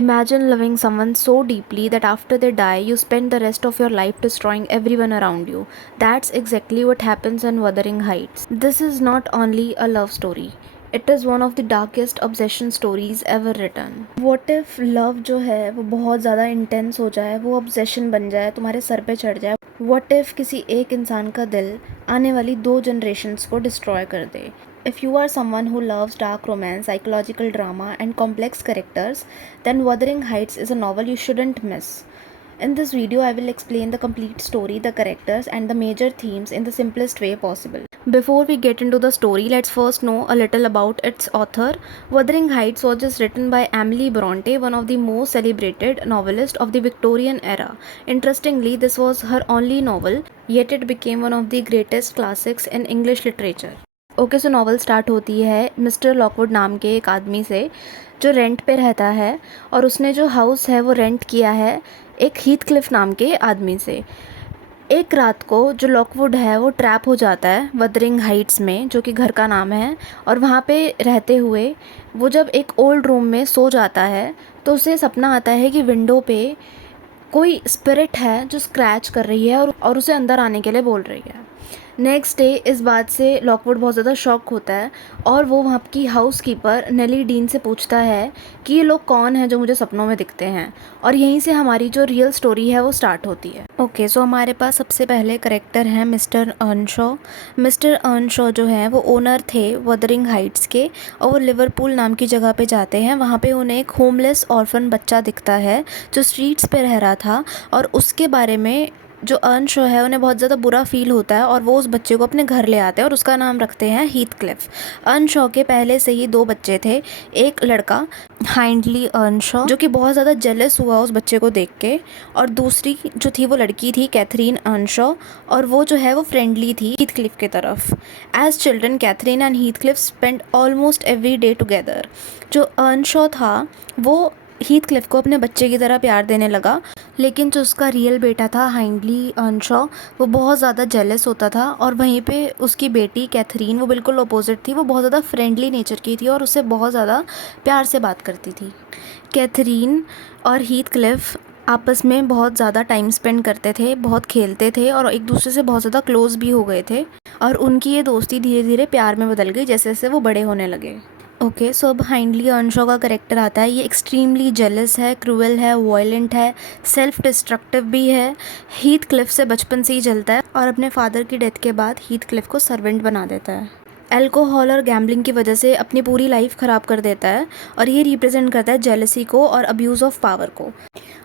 Imagine loving someone so deeply that after they die, you spend the rest of your life destroying everyone around you. That's exactly what happens in Wuthering Heights. This is not only a love story, it is one of the darkest obsession stories ever written. What if love जो है वो बहुत ज़्यादा intense हो जाए, वो obsession बन जाए, तुम्हारे सर पे चढ़ जाए? What if किसी एक इंसान का दिल आने वाली 2 जनरेशन्स को डिस्ट्रॉय कर दे? If you are someone who loves dark romance, psychological drama, and complex characters, then Wuthering Heights is a novel you shouldn't miss. In this video, I will explain the complete story, the characters, and the major themes in the simplest way possible. Before we get into the story, let's first know a little about its author. Wuthering Heights was just written by Emily Bronte, one of the most celebrated novelists of the Victorian era. Interestingly, this was her only novel, yet it became one of the greatest classics in English literature. Okay so novel start होती है mister Lockwood नाम के एक आदमी से जो rent पे रहता है और उसने जो हाउस है वो रेंट किया है एक हीथक्लिफ नाम के आदमी से। एक रात को जो लॉकवुड है वो ट्रैप हो जाता है वदरिंग हाइट्स में, जो कि घर का नाम है, और वहाँ पे रहते हुए वो जब एक ओल्ड रूम में सो जाता है तो उसे सपना आता है कि विंडो पे कोई स्पिरिट है जो स्क्रैच कर रही है और उसे अंदर आने के लिए बोल रही है। नेक्स्ट डे इस बात से लॉकवुड बहुत ज़्यादा शॉक होता है और वो वहाँ की हाउस कीपर नेली डीन से पूछता है कि ये लोग कौन हैं जो मुझे सपनों में दिखते हैं, और यहीं से हमारी जो रियल स्टोरी है वो स्टार्ट होती है। ओके सो हमारे पास सबसे पहले करेक्टर हैं मिस्टर अर्नशॉ। मिस्टर अर्नशॉ जो है वो ओनर थे वदरिंग हाइट्स के और वो लिवरपूल नाम की जगह पे जाते हैं। वहाँ पे उन्हें एक होमलेस ऑर्फन बच्चा दिखता है जो स्ट्रीट्स पे रह रहा था, और उसके बारे में जो अर्नशॉ है उन्हें बहुत ज़्यादा बुरा फील होता है और वो उस बच्चे को अपने घर ले आते हैं और उसका नाम रखते हैं हीथक्लिफ। अर्नशॉ के पहले से ही 2 बच्चे थे, एक लड़का हाइंडली अर्नशॉ जो कि बहुत ज़्यादा जेलस हुआ उस बच्चे को देख के, और दूसरी जो थी वो लड़की थी कैथरीन अर्नशॉ, और वो जो है वो फ्रेंडली थी हीथक्लिफ की तरफ। As children Catherine and Heathcliff spend almost every day together. जो अर्नशॉ था वो हीथक्लिफ को अपने बच्चे की तरह प्यार देने लगा, लेकिन जो उसका रियल बेटा था हाइंडली अर्नशॉ वो बहुत ज़्यादा जेलस होता था, और वहीं पे उसकी बेटी कैथरीन वो बिल्कुल अपोजिट थी। वो बहुत ज़्यादा फ्रेंडली नेचर की थी और उससे बहुत ज़्यादा प्यार से बात करती थी। कैथरीन और हीथक्लिफ आपस में बहुत ज़्यादा टाइम स्पेंड करते थे, बहुत खेलते थे और एक दूसरे से बहुत ज़्यादा क्लोज भी हो गए थे, और उनकी ये दोस्ती धीरे धीरे प्यार में बदल गई जैसे जैसे वो बड़े होने लगे। ओके सो अब हाइंडली अर्नशॉ का करेक्टर आता है। ये एक्सट्रीमली जेलस है, क्रूअल है, वायलेंट है, सेल्फ डिस्ट्रक्टिव भी है। हीथक्लिफ से बचपन से ही जलता है और अपने फादर की डेथ के बाद हीथक्लिफ को सर्वेंट बना देता है। अल्कोहल और गैम्बलिंग की वजह से अपनी पूरी लाइफ ख़राब कर देता है, और ये रिप्रेजेंट करता है जेलसी को और अब्यूज़ ऑफ पावर को।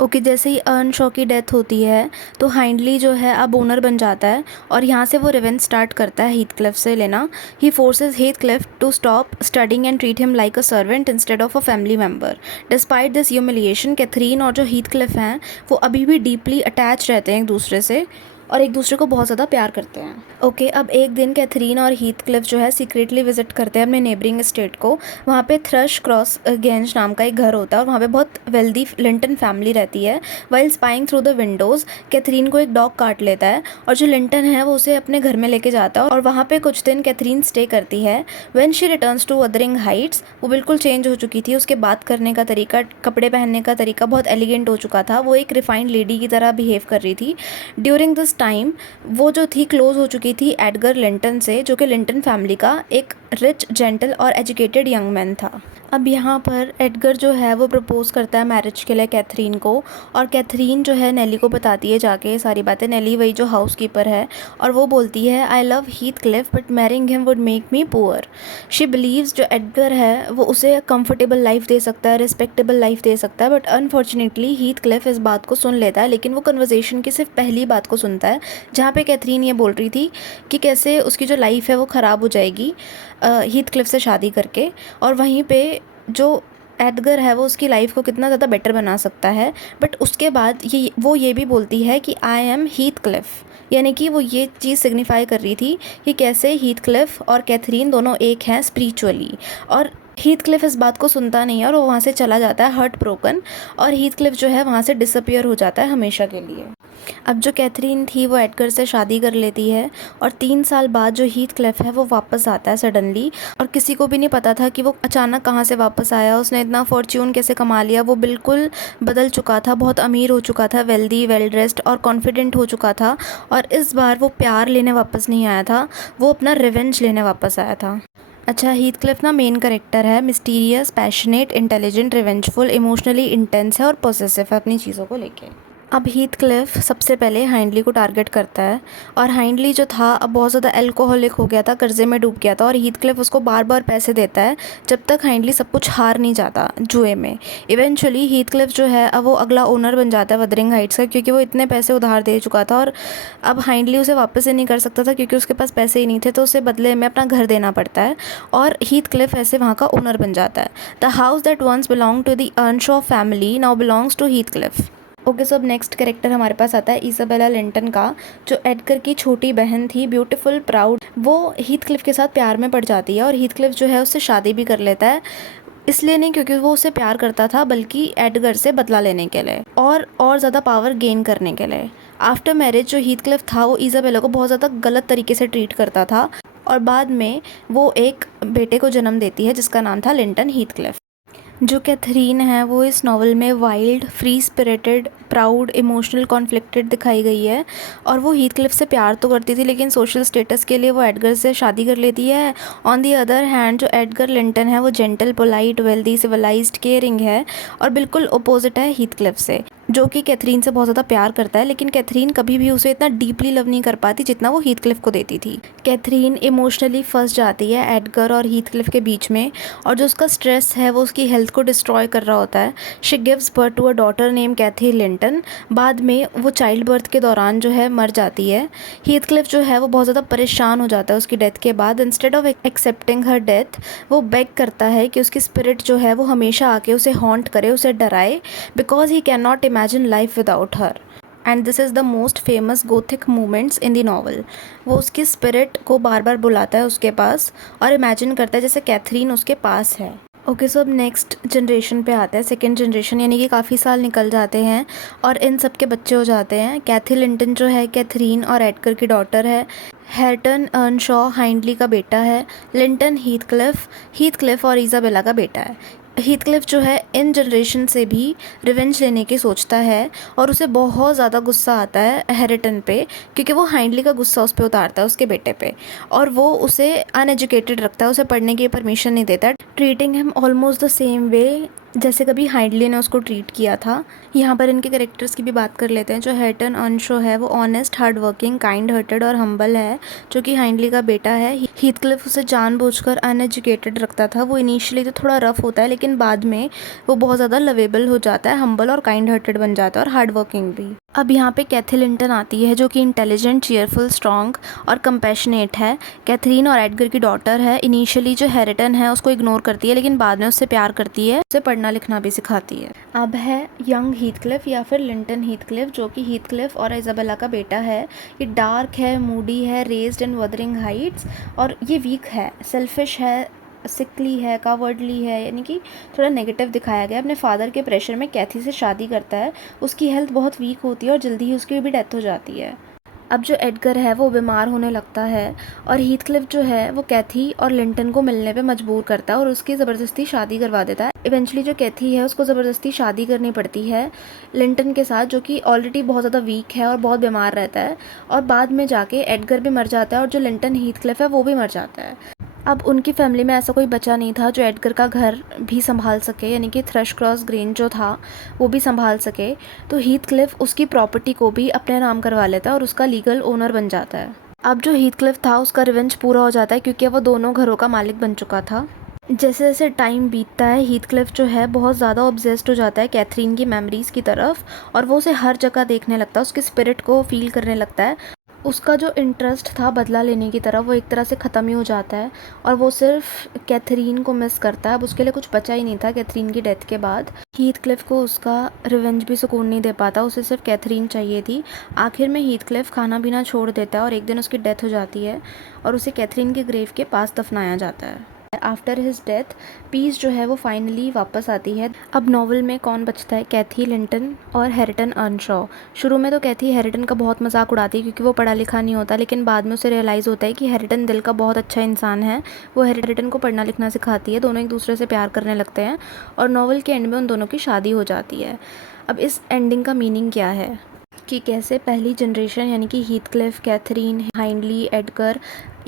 ओके जैसे ही अर्नशॉ की डेथ होती है तो हाइंडली जो है अब ओनर बन जाता है और यहाँ से वो रिवेंज स्टार्ट करता है हीथक्लिफ से लेना। He forces Heathcliff to stop studying and treat him like a servant instead of a family member. Despite this humiliation Catherine और जो हीथक्लिफ हैं वो अभी भी डीपली अटैच रहते हैं एक दूसरे से और एक दूसरे को बहुत ज़्यादा प्यार करते हैं। ओके अब एक दिन कैथरीन और हीथक्लिफ जो है सीक्रेटली विजिट करते हैं अपने नेबरिंग स्टेट को। वहाँ पे थ्रश क्रॉस गेंज नाम का एक घर होता है और वहाँ पे बहुत वेल्दी लिंटन फैमिली रहती है। While spying through the windows Catherine को एक डॉग काट लेता है और जो लिंटन है वो उसे अपने घर में लेके जाता है और वहाँ पे कुछ दिन कैथरीन स्टे करती है। When she returns to Wuthering Heights वो बिल्कुल चेंज हो चुकी थी। उसके बात करने का तरीका, कपड़े पहनने का तरीका बहुत एलिगेंट हो चुका था। वो एक रिफाइंड लेडी की तरह बिहेव कर रही थी। ड्यूरिंग दिस टाइम वो जो थी क्लोज हो चुकी थी एडगर लिंटन से, जो कि लिंटन फैमिली का एक रिच, जेंटल और एजुकेटेड यंग मैन था। अब यहाँ पर एडगर जो है वो प्रपोज़ करता है मैरिज के लिए कैथरीन को, और कैथरीन जो है नेली को बताती है जाके सारी बातें। नेली वही जो हाउस कीपर है, और वो बोलती है I love Heathcliff but marrying him would make me poor. She beliefs जो एडगर है वो उसे कंफर्टेबल लाइफ दे सकता है, रिस्पेक्टेबल लाइफ दे सकता है, बट अनफॉर्चुनेटली हीथक्लिफ इस बात को सुन लेता है, लेकिन वो कन्वर्सेशन की सिर्फ पहली बात को सुनता है जहाँ पे कैथरीन ये बोल रही थी कि कैसे उसकी जो लाइफ है वो ख़राब हो जाएगी हीथक्लिफ से शादी करके, और वहीं पे जो एडगर है वो उसकी लाइफ को कितना ज़्यादा बेटर बना सकता है। बट उसके बाद ये भी बोलती है कि आई एम हीथक्लिफ, यानी कि वो ये चीज़ सिग्निफाई कर रही थी कि कैसे हीथक्लिफ और कैथरीन दोनों एक हैं स्पिरिचुअली। और हीथक्लिफ इस बात को सुनता नहीं है और वो वहाँ से चला जाता है हर्ट ब्रोकन, और हीथक्लिफ जो है वहाँ से डिसअपियर हो जाता है हमेशा के लिए। अब जो कैथरीन थी वो एडगर से शादी कर लेती है और 3 साल बाद जो हीथक्लिफ है वो वापस आता है सडनली, और किसी को भी नहीं पता था कि वो अचानक कहाँ से वापस आया, उसने इतना फॉर्च्यून कैसे कमा लिया। वो बिल्कुल बदल चुका था, बहुत अमीर हो चुका था, वेल्दी, वेल ड्रेस्ड और कॉन्फिडेंट हो चुका था। और इस बार वो प्यार लेने वापस नहीं आया था, वो अपना रिवेंज लेने वापस आया था। अच्छा, हीथक्लिफ ना मेन करेक्टर है, mysterious, passionate, intelligent, revengeful, emotionally intense है और पोसेसिव है अपनी चीज़ों को लेके। अब हीथक्लिफ सबसे पहले हाइंडली को टारगेट करता है, और हाइंडली जो था अब बहुत ज़्यादा एल्कोहलिक हो गया था, कर्जे में डूब गया था, और हीथक्लिफ उसको बार बार पैसे देता है जब तक हाइंडली सब कुछ हार नहीं जाता जुए में। इवेंचुअली हीथक्लिफ जो है अब वो अगला ओनर बन जाता है वदरिंग हाइट्स का, क्योंकि वो इतने पैसे उधार दे चुका था और अब हाइंडली उसे वापस से नहीं कर सकता था क्योंकि उसके पास पैसे ही नहीं थे, तो उसे बदले में अपना घर देना पड़ता है और हीथक्लिफ ऐसे वहाँ का ओनर बन जाता है। The house that once belong to the Earnshaw family now belongs to Heathcliff. Okay, so अब नेक्स्ट कैरेक्टर हमारे पास आता है इसाबेला लिंटन का, जो एडगर की छोटी बहन थी, ब्यूटीफुल, प्राउड। वो हीथक्लिफ के साथ प्यार में पड़ जाती है और हीथक्लिफ जो है उससे शादी भी कर लेता है, इसलिए नहीं क्योंकि वो उससे प्यार करता था, बल्कि एडगर से बदला लेने के लिए और ज़्यादा पावर गेन करने के लिए। आफ्टर मैरिज जो हीथक्लिफ था वो इसाबेला को बहुत ज़्यादा गलत तरीके से ट्रीट करता था, और बाद में वो एक बेटे को जन्म देती है जिसका नाम था लिंटन हीथक्लिफ। जो कैथरीन है वो इस नावल में wild, free spirited, proud, emotional, conflicted दिखाई गई है, और वो हीथक्लिफ से प्यार तो करती थी लेकिन सोशल स्टेटस के लिए वो एडगर से शादी कर लेती है। ऑन दी अदर हैंड जो एडगर लिंटन है वो gentle, polite, wealthy, civilised, caring है और बिल्कुल अपोजिट है हीथक्लिफ से, जो कि कैथरीन से बहुत ज़्यादा प्यार करता है, लेकिन कैथरीन कभी भी उसे इतना डीपली लव नहीं कर पाती जितना वो हीथक्लिफ को देती थी। कैथरीन इमोशनली फंस जाती है एडगर और हीथक्लिफ के बीच में, और जो उसका स्ट्रेस है वो उसकी हेल्थ को डिस्ट्रॉय कर रहा होता है। She gives birth to a daughter name Cathy Linton. बाद में वो चाइल्ड बर्थ के दौरान जो है मर जाती है। हीथक्लिफ जो है वो बहुत ज़्यादा परेशान हो जाता है उसकी डेथ के बाद। Instead of accepting her death, वो बेग करता है कि उसकी स्पिरिट जो है वो हमेशा आके उसे हॉन्ट करे, उसे डराए, because he can not imagine life without her. And this is the most famous Gothic moments in the novel. वो उसकी स्पिरिट को बार बार बुलाता है उसके पास और इमेजिन करता है जैसे कैथरीन उसके पास है। ओके, सो अब नेक्स्ट जनरेशन पे आते हैं, सेकेंड जनरेशन, यानी कि काफ़ी साल निकल जाते हैं और इन सब के बच्चे हो जाते हैं। कैथी लिंटन जो है कैथरीन और एडगर की डॉटर है। हैर्टन अर्नशॉ हाइंडली का बेटा है। लिंटन हीथक्लिफ और इसाबेला का बेटा है। हीथक्लिफ जो है इन जनरेशन से भी रिवेंज लेने की सोचता है, और उसे बहुत ज़्यादा गुस्सा आता है हैरिटन पे, क्योंकि वो हाइंडली का गुस्सा उस पर उतारता है उसके बेटे पे, और वो उसे अनएजुकेटेड रखता है, उसे पढ़ने की परमिशन नहीं देता, treating him almost the same way जैसे कभी हाइंडली ने उसको ट्रीट किया था। यहाँ पर इनके कैरेक्टर्स की भी बात कर लेते हैं। जो हैर्टन अर्नशॉ है वो honest, hard working, kind hearted और हम्बल है, जो कि हाइंडली का बेटा है। हीथक्लिफ उसे जानबूझकर अनएजुकेटेड रखता था। वो इनिशियली तो थोड़ा रफ होता है लेकिन बाद में वो बहुत ज़्यादा लवेबल हो जाता है, हम्बल और काइंड हार्टेड बन जाता है और हार्ड वर्किंग भी। अब यहाँ पे कैथी लिंटन आती है, जो कि इंटेलिजेंट, चीयरफुल, स्ट्रॉन्ग और कंपैशनेट है। कैथरीन और एडगर की डॉटर है। इनिशियली जो हैरिटन है उसको इग्नोर करती है लेकिन बाद में उससे प्यार करती है, उसे पढ़ना लिखना भी सिखाती है। अब है यंग हीथक्लिफ या फिर लिंटन हीथक्लिफ, जो कि हीथक्लिफ और इसाबेला का बेटा है। ये डार्क है, मूडी है, रेज्ड इन वदरिंग हाइट्स, और ये वीक है, सेल्फिश है, सिकली है, कावर्डली है, यानी कि थोड़ा नेगेटिव दिखाया गया। अपने फादर के प्रेशर में कैथी से शादी करता है। उसकी हेल्थ बहुत वीक होती है और जल्दी ही उसकी भी डेथ हो जाती है। अब जो एडगर है वो बीमार होने लगता है और हीथक्लिफ जो है वो कैथी और लिंटन को मिलने पे मजबूर करता है और उसकी ज़बरदस्ती शादी करवा देता है। इवेंचुअली जो कैथी है उसको ज़बरदस्ती शादी करनी पड़ती है लिंटन के साथ, जो कि ऑलरेडी बहुत ज़्यादा वीक है और बहुत बीमार रहता है, और बाद में जाके एडगर भी मर जाता है और जो लिंटन हीथक्लिफ है वो भी मर जाता है। अब उनकी फैमिली में ऐसा कोई बचा नहीं था जो एडगर का घर भी संभाल सके, यानी कि थ्रशक्रॉस ग्रेंज जो था वो भी संभाल सके। तो हीथक्लिफ उसकी प्रॉपर्टी को भी अपने नाम करवा लेता है और उसका लीगल ओनर बन जाता है। अब जो हीथक्लिफ था उसका रिवेंज पूरा हो जाता है क्योंकि वो दोनों घरों का मालिक बन चुका था। जैसे जैसे टाइम बीतता है हीथक्लिफ जो है बहुत ज़्यादा ऑब्सेस्ड हो जाता है कैथरीन की मेमोरीज़ की तरफ, और वो उसे हर जगह देखने लगता है, उसकी स्पिरिट को फील करने लगता है। उसका जो इंटरेस्ट था बदला लेने की तरफ वो एक तरह से ख़त्म ही हो जाता है और वो सिर्फ कैथरीन को मिस करता है। अब उसके लिए कुछ बचा ही नहीं था कैथरीन की डेथ के बाद। हीथक्लिफ को उसका रिवेंज भी सुकून नहीं दे पाता, उसे सिर्फ कैथरीन चाहिए थी। आखिर में हीथक्लिफ खाना पीना छोड़ देता है और एक दिन उसकी डेथ हो जाती है और उसे कैथरीन के ग्रेव के पास दफनाया जाता है। आफ्टर हिज डेथ पीस जो है वो फाइनली वापस आती है। अब नॉवल में कौन बचता है, कैथी लिंटन और हैरिटन अर्नशॉ। शुरू में तो कैथी हैरिटन का बहुत मजाक उड़ाती है क्योंकि वो पढ़ा लिखा नहीं होता, लेकिन बाद में उसे रियलाइज़ होता है कि हैरिटन दिल का बहुत अच्छा इंसान है। वो हैरिटन को पढ़ना लिखना सिखाती है, दोनों एक दूसरे से प्यार करने लगते हैं और नॉवल के एंड में उन दोनों की शादी हो जाती है। अब इस एंडिंग का मीनिंग क्या है कि कैसे पहली जनरेशन यानी कि हीथक्लिफ, कैथरीन, हाइंडली, एडगर,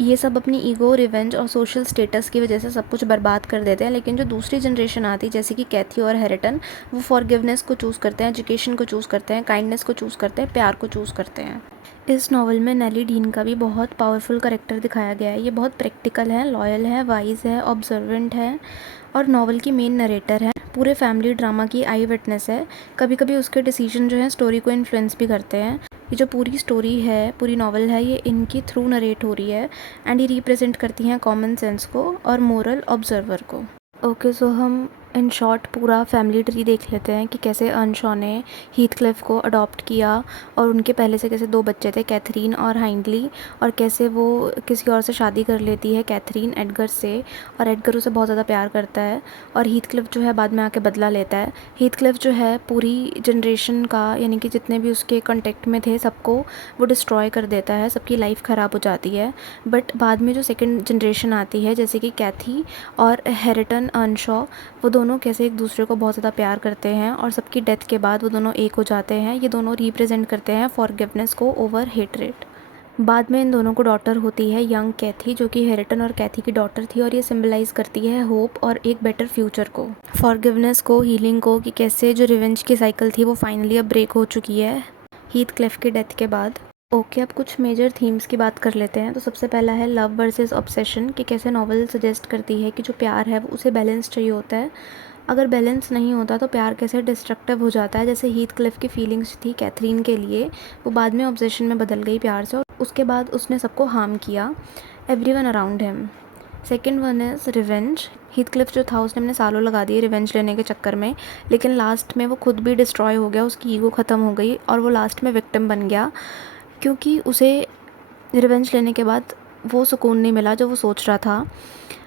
ये सब अपनी ईगो, रिवेंज और सोशल स्टेटस की वजह से सब कुछ बर्बाद कर देते हैं, लेकिन जो दूसरी जनरेशन आती है जैसे कि कैथी और हैरिटन, वो फॉरगिवनेस को चूज़ करते हैं, एजुकेशन को चूज़ करते हैं, काइंडनेस को चूज़ करते हैं, प्यार को चूज़ करते हैं। इस नावल में नेली डीन का भी बहुत पावरफुल करेक्टर दिखाया गया है। ये बहुत प्रैक्टिकल है, लॉयल है, वाइज है, ऑब्जर्वेंट है और नावल की मेन नरेटर है। पूरे फैमिली ड्रामा की आई विटनेस है। कभी कभी उसके डिसीजन जो है स्टोरी को इन्फ्लुएंस भी करते हैं। ये जो पूरी स्टोरी है, पूरी नावल है, ये इनकी थ्रू नरेट हो रही है एंड ये रिप्रेजेंट करती हैं कॉमन सेंस को और मोरल ऑब्जर्वर को। ओके, सो हम इन शॉर्ट पूरा फैमिली ट्री देख लेते हैं कि कैसे अर्नशॉ ने हीथक्लिफ को अडॉप्ट किया और उनके पहले से कैसे 2 बच्चे थे, कैथरीन और हाइंडली, और कैसे वो किसी और से शादी कर लेती है, कैथरीन एडगर से, और एडगर उसे बहुत ज़्यादा प्यार करता है और हीथक्लिफ जो है बाद में आके बदला लेता है। हीथक्लिफ जो है पूरी जनरेशन का यानी कि जितने भी उसके कॉन्टेक्ट में थे सबको वो डिस्ट्रॉय कर देता है, सबकी लाइफ ख़राब हो जाती है। बट बाद में जो सेकेंड जनरेशन आती है जैसे कि कैथी और हैरिटन अर्नशॉ, वो दोनों कैसे एक दूसरे को बहुत ज़्यादा प्यार करते हैं और सबकी डेथ के बाद वो दोनों एक हो जाते हैं। ये दोनों रिप्रेजेंट करते हैं फॉरगिवनेस को ओवर हेट्रेड। बाद में इन दोनों को डॉटर होती है यंग कैथी, जो कि हैरिटन और कैथी की डॉटर थी, और ये सिंबलाइज करती है होप और एक बेटर फ्यूचर को, फॉरगिवनेस को, हीलिंग को, कि कैसे जो रिवेंज की साइकिल थी वो फाइनली अब ब्रेक हो चुकी है हीथक्लिफ की डेथ के बाद। ओके, अब कुछ मेजर थीम्स की बात कर लेते हैं। तो सबसे पहला है लव वर्सेस ऑब्सेशन, कि कैसे नॉवल सजेस्ट करती है कि जो प्यार है वो उसे बैलेंस चाहिए होता है। अगर बैलेंस नहीं होता तो प्यार कैसे डिस्ट्रक्टिव हो जाता है। जैसे हीथक्लिफ की फीलिंग्स थी कैथरीन के लिए, वो बाद में ऑब्सेशन में बदल गई प्यार से और उसके बाद उसने सबको हार्म किया, everyone around him. Second one is revenge. Heathcliff जो था उसने अपने सालों लगा दिए रिवेंज लेने के चक्कर में, लेकिन लास्ट में वो खुद भी डिस्ट्रॉय हो गया, उसकी ईगो ख़त्म हो गई और वो लास्ट में विक्टिम बन गया क्योंकि उसे रिवेंज लेने के बाद वो सुकून नहीं मिला जो वो सोच रहा था।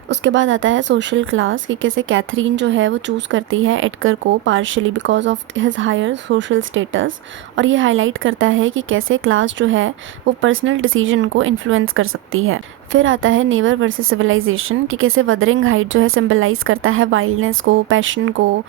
उसके बाद आता है सोशल क्लास, कि कैसे कैथरीन जो है वो चूज़ करती है एडगर को partially because of his higher social status, और ये हाईलाइट करता है कि कैसे क्लास जो है वो पर्सनल डिसीजन को इन्फ्लुएंस कर सकती है। फिर आता है नेवर वर्सेस सिविलाइजेशन, कि कैसे वदरिंग हाइट जो है सिंबलाइज करता है वाइल्डनेस को, पैशन को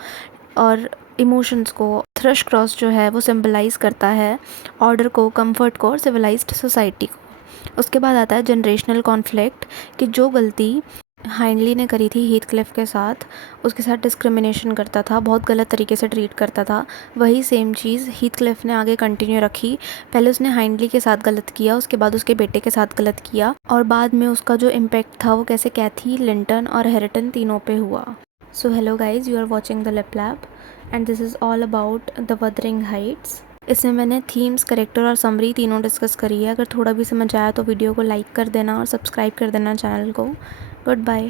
और इमोशंस को। थ्रश क्रॉस जो है वो सिंबलाइज करता है ऑर्डर को, कंफर्ट को और सिविलाइज्ड सोसाइटी को। उसके बाद आता है जनरेशनल कॉन्फ्लिक्ट, कि जो गलती हाइंडली ने करी थी हीथक्लिफ के साथ, उसके साथ डिस्क्रिमिनेशन करता था, बहुत गलत तरीके से ट्रीट करता था, वही सेम चीज़ हीथक्लिफ ने आगे कंटिन्यू रखी। पहले उसने हाइंडली के साथ गलत किया, उसके बाद उसके बेटे के साथ गलत किया, और बाद में उसका जो इम्पैक्ट था वो कैसे कैथी, लिंटन और हैरिटन तीनों पे हुआ। So hello guys, you are watching the lip lab and this is all about the Wuthering Heights. इसमें मैंने थीम्स, करेक्टर और समरी तीनों डिस्कस करी है। अगर थोड़ा भी समझ आया तो वीडियो को लाइक कर देना और सब्सक्राइब कर देना चैनल को। Good bye.